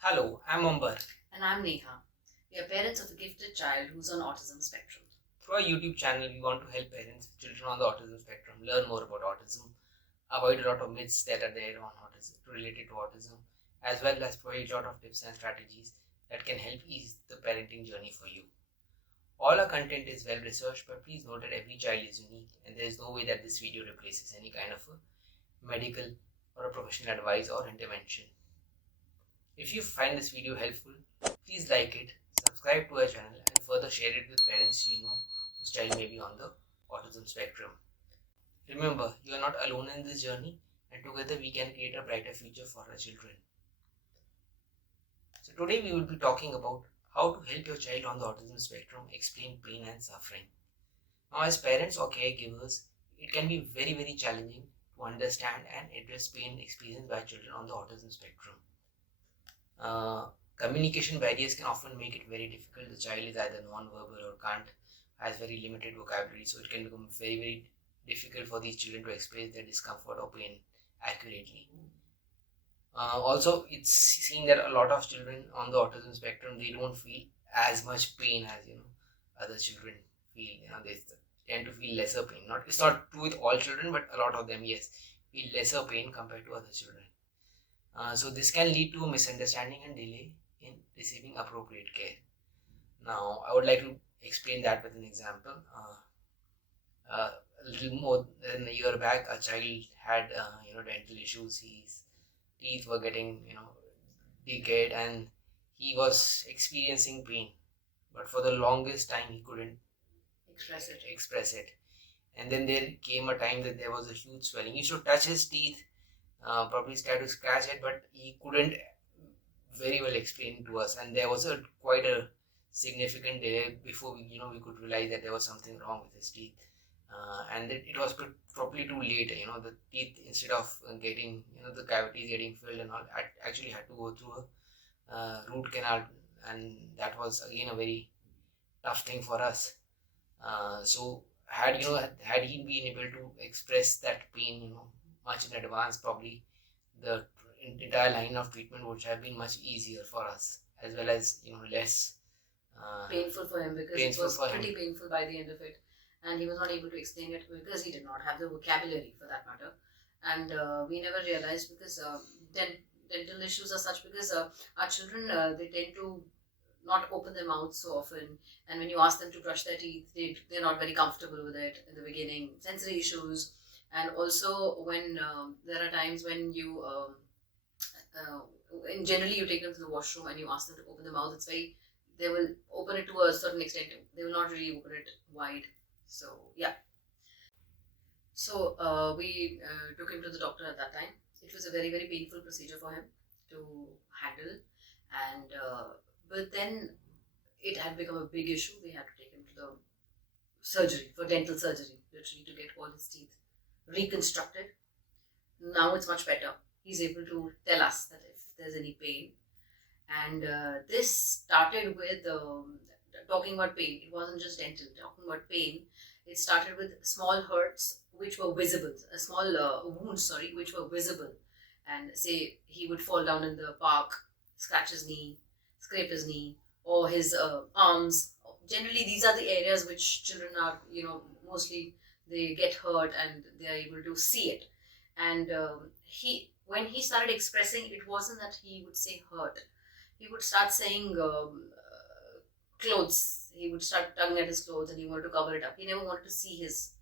Hello, I'm Amber. And I'm Neha. We are parents of a gifted child who's on autism spectrum. Through our YouTube channel, we want to help parents with children on the autism spectrum learn more about autism, avoid a lot of myths that are there on autism related to autism, as well as provide a lot of tips and strategies that can help ease the parenting journey for you. All our content is well researched, but please note that every child is unique and there is no way that this video replaces any kind of a medical or a professional advice or intervention. If you find this video helpful, please like it, subscribe to our channel, and further share it with parents you know whose child may be on the autism spectrum. Remember, you are not alone in this journey, and together we can create a brighter future for our children. So today we will be talking about how to help your child on the autism spectrum explain pain and suffering. Now, as parents or caregivers, it can be very challenging to understand and address pain experienced by children on the autism spectrum. Communication barriers can often make it very difficult. The child is either non-verbal or has very limited vocabulary, so it can become very difficult for these children to express their discomfort or pain accurately. Also, it's seen that a lot of children on the autism spectrum, they don't feel as much pain as other children feel. They tend to feel lesser pain. It's not true with all children, but a lot of them, yes, feel lesser pain compared to other children. So this can lead to misunderstanding and delay in receiving appropriate care. Now, I would like to explain that with an example. A little more than a year back, a child had dental issues. His teeth were getting decayed, and he was experiencing pain. But for the longest time, he couldn't express it. And then there came a time that there was a huge swelling. He should touch his teeth, probably try to scratch it, but he couldn't very well explain to us, and there was quite a significant delay before we could realize that there was something wrong with his teeth, and it was probably too late. The teeth, instead of getting the cavities getting filled and all, actually had to go through a root canal, and that was again a very tough thing for us. So had he been able to express that pain much in advance, probably the entire line of treatment would have been much easier for us, as well as less painful for him, because it was pretty painful by the end of it, and he was not able to explain it because he did not have the vocabulary for that matter. And we never realized, because dental issues are such, because our children, they tend to not open their mouths so often, and when you ask them to brush their teeth, they're not very comfortable with it in the beginning. Sensory issues. And also, when there are times when you generally you take them to the washroom and you ask them to open the mouth, they will open it to a certain extent. They will not really open it wide. So yeah. So we took him to the doctor at that time. It was a very painful procedure for him to handle, and but then it had become a big issue. We had to take him to the surgery, for dental surgery, literally, to get all his teeth reconstructed. Now it's much better. He's able to tell us that if there's any pain. And this started with talking about pain. It wasn't just dental, talking about pain. It started with small hurts which were visible, small wounds, which were visible. And say he would fall down in the park, scratch his knee, scrape his knee, or his arms. Generally, these are the areas which children are, mostly they get hurt and they are able to see it. And when he started expressing, it wasn't that he would say hurt. He would start saying clothes. He would start tugging at his clothes and he wanted to cover it up. He never wanted to see his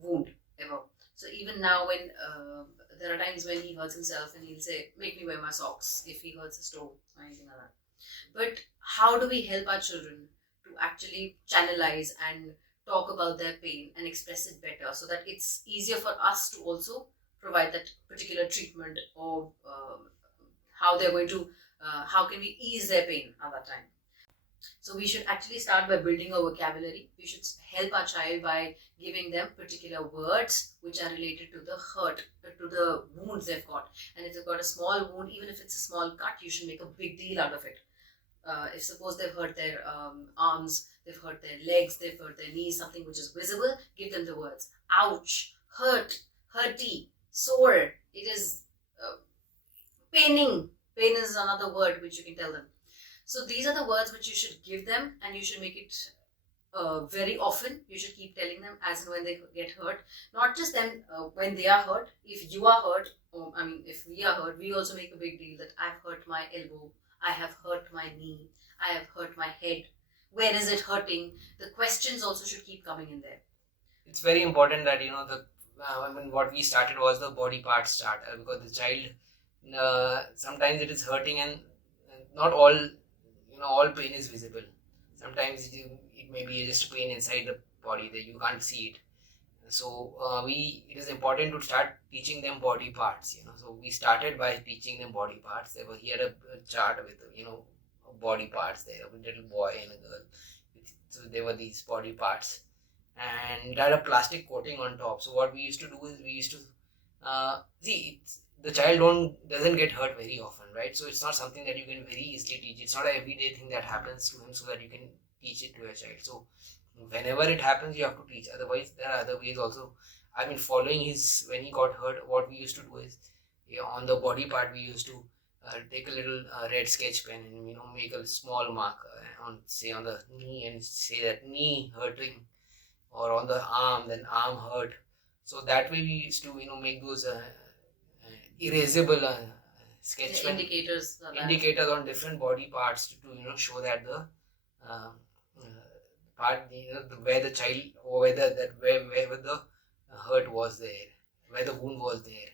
wound ever. So even now, when there are times when he hurts himself and he'll say, make me wear my socks, if he hurts his toe or anything like that. But how do we help our children to actually channelize and talk about their pain and express it better, so that it's easier for us to also provide that particular treatment, or how they're going to, how can we ease their pain at that time? So we should actually start by building a vocabulary. We should help our child by giving them particular words which are related to the hurt, to the wounds they've got. And if they've got a small wound, even if it's a small cut, you should make a big deal out of it. If suppose they've hurt their arms, they've hurt their legs, they've hurt their knees, something which is visible, give them the words. Ouch, hurt, hurty, sore, it is paining, Pain is another word which you can tell them. So these are the words which you should give them, and you should make it very often. You should keep telling them as and when they get hurt. Not just them when they are hurt. If you are hurt, if we are hurt, we also make a big deal that I've hurt my elbow, I have hurt my knee, I have hurt my head. Where is it hurting? The questions also should keep coming in there. It's very important that what we started was the body part start, because the child sometimes it is hurting, and not all pain is visible. Sometimes it may be just pain inside the body that you can't see it. So it is important to start teaching them body parts. So we started by teaching them body parts. There was here a chart with body parts there, a little boy and a girl. So there were these body parts, and it had a plastic coating on top. So what we used to do is we used to the child doesn't get hurt very often, right? So it's not something that you can very easily teach. It's not an everyday thing that happens to him so that you can teach it to a child. So whenever it happens, you have to teach. Otherwise, there are other ways also. Following when he got hurt, what we used to do is, on the body part, we used to take a little red sketch pen and make a small mark on the knee, and say that knee hurting, or on the arm, then arm hurt. So that way we used to make those erasable sketch pen indicators on different body parts to show that the part where the child, or where the hurt was there, where the wound was there.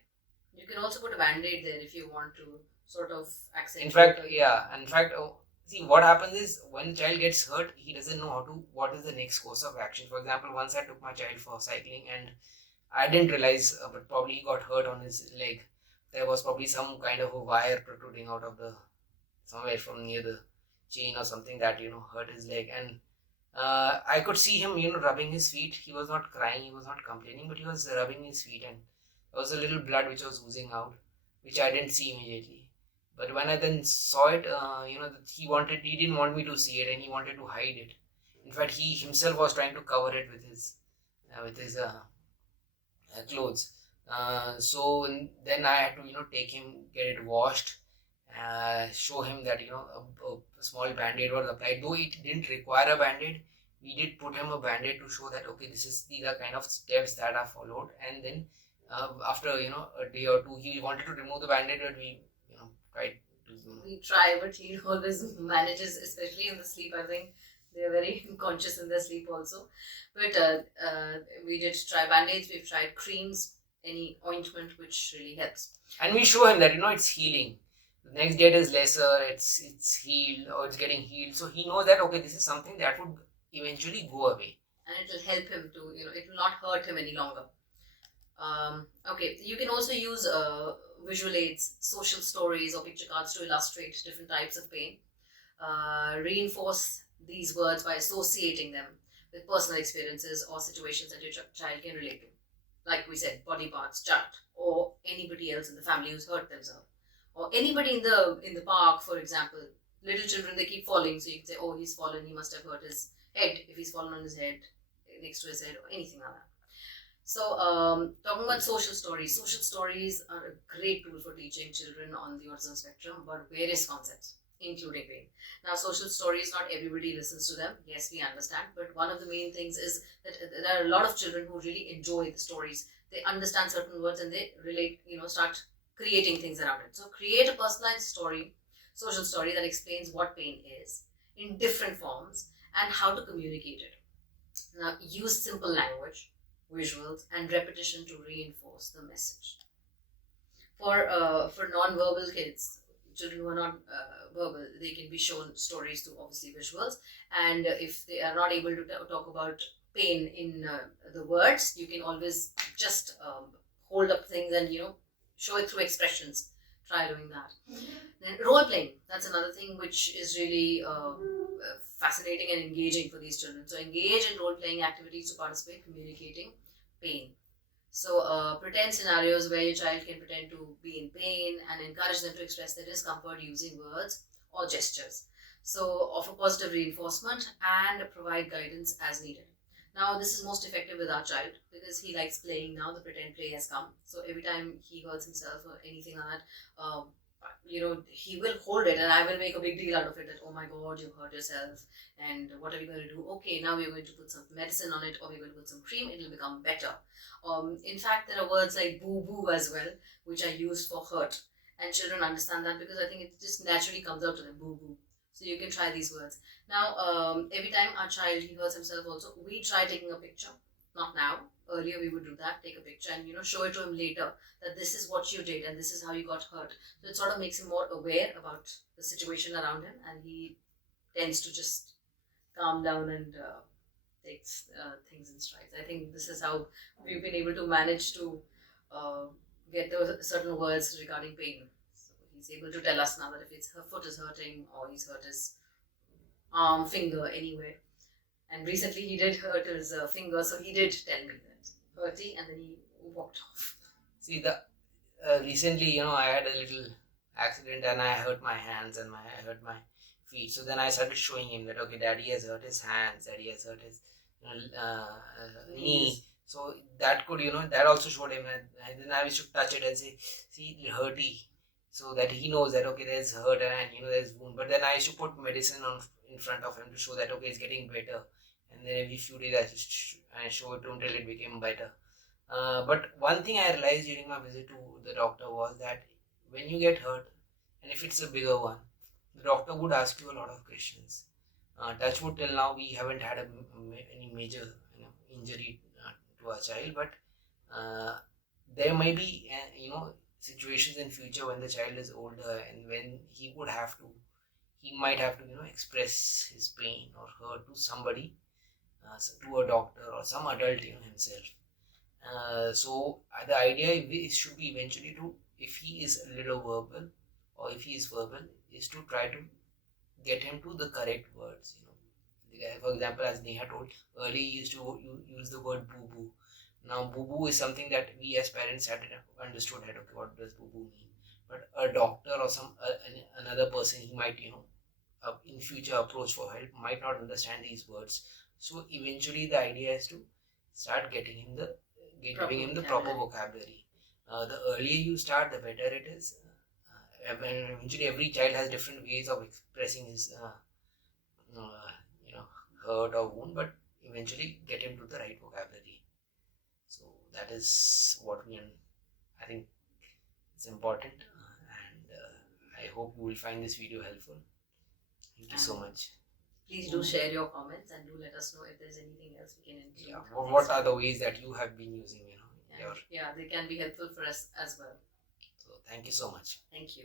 You can also put a band-aid there if you want to sort of accentuate. In fact, see, what happens is, when the child gets hurt, he doesn't know what is the next course of action. For example, once I took my child for cycling, and I didn't realize, but probably he got hurt on his leg. There was probably some kind of a wire protruding out of somewhere from near the chain or something that hurt his leg, and I could see him rubbing his feet. He was not crying, he was not complaining, but he was rubbing his feet, and there was a little blood which was oozing out, which I didn't see immediately. But when I then saw it, he didn't want me to see it, and he wanted to hide it. In fact, he himself was trying to cover it with his clothes. So then I had to take him, get it washed, show him that a small band-aid was applied. Though it didn't require a band-aid, we did put him a band-aid to show that these are kind of steps that are followed. And then after a day or two, he wanted to remove the band-aid, but we tried to. We try, but he always manages, especially in the sleep. I think they're very conscious in their sleep also. But we did try band-aids, we've tried creams, any ointment which really helps. And we show him that it's healing. The next day it is lesser, it's healed, or it's getting healed. So he knows that this is something that would eventually go away. And it will help him to, it will not hurt him any longer. Okay, you can also use visual aids, social stories, or picture cards to illustrate different types of pain. Reinforce these words by associating them with personal experiences or situations that your child can relate to. Like we said, body parts, child, or anybody else in the family who's hurt themselves, or anybody in the park, for example. Little children, they keep falling, so you can say, oh, he's fallen, he must have hurt his head, if he's fallen on his head, next to his head, or anything like that. So talking about social stories are a great tool for teaching children on the autism spectrum about various concepts, including pain. Now, social stories, not everybody listens to them. Yes, we understand. But one of the main things is that there are a lot of children who really enjoy the stories. They understand certain words and they relate, start creating things around it. So create a personalized story, social story that explains what pain is in different forms and how to communicate it. Now, use simple language, visuals, and repetition to reinforce the message. For non-verbal kids, children who are not verbal, they can be shown stories through obviously visuals, and if they are not able to talk about pain in the words, you can always just hold up things and show it through expressions. Try doing that. Then role playing, that's another thing which is really fascinating and engaging for these children. So engage in role playing activities to participate, communicating pain. So pretend scenarios where your child can pretend to be in pain and encourage them to express their discomfort using words or gestures. So offer positive reinforcement and provide guidance as needed. Now this is most effective with our child because he likes playing now. The pretend play has come. So every time he hurts himself or anything like that, he will hold it and I will make a big deal out of it that, oh my god, you hurt yourself and what are we going to do? Okay, now we're going to put some medicine on it or we're going to put some cream, it'll become better. In fact, there are words like boo boo as well, which are used for hurt. And children understand that because I think it just naturally comes out to them, boo boo. So you can try these words. Now, every time our child, he hurts himself also, we try taking a picture. Not now. Earlier we would do that, take a picture and, show it to him later that this is what you did and this is how you got hurt. So it sort of makes him more aware about the situation around him and he tends to just calm down and takes things in strides. I think this is how we've been able to manage to get those certain words regarding pain. So he's able to tell us now that if her foot is hurting or he's hurt his arm, finger, anywhere. And recently he did hurt his finger, so he did tell me that hurty, and then he walked off. See, recently, I had a little accident and I hurt my hands and I hurt my feet. So then I started showing him that, okay, daddy has hurt his hands, daddy has hurt his knee. So that could, that also showed him. And then I used to touch it and say, see, hurty. So that he knows that, okay, there's hurt and, there's wound. But then I used to put medicine in front of him to show that, okay, it's getting better. And then every few days I show it to him until it became better. But one thing I realized during my visit to the doctor was that when you get hurt, and if it's a bigger one, the doctor would ask you a lot of questions. Touch wood, till now we haven't had any major injury to our child, but there may be situations in future when the child is older and when he might have to express his pain or hurt to somebody, to a doctor or some adult himself. So the idea should be eventually to, if he is a little verbal or if he is verbal, is to try to get him to the correct words. For example, as Neha told, earlier he used to use the word boo boo. Now boo boo is something that we as parents had understood that, okay, what does boo boo mean? But a doctor or another person he might in future approach for help might not understand these words. So eventually the idea is to start giving him the proper vocabulary. The earlier you start, the better it is. Eventually every child has different ways of expressing his hurt or wound, but eventually get him to the right vocabulary. So that is what I think it's important, and I hope you will find this video helpful. Thank you so much. Please do share your comments and do let us know if there's anything else we can include. Yeah, what are the ways that you have been using, they can be helpful for us as well. So thank you so much. Thank you.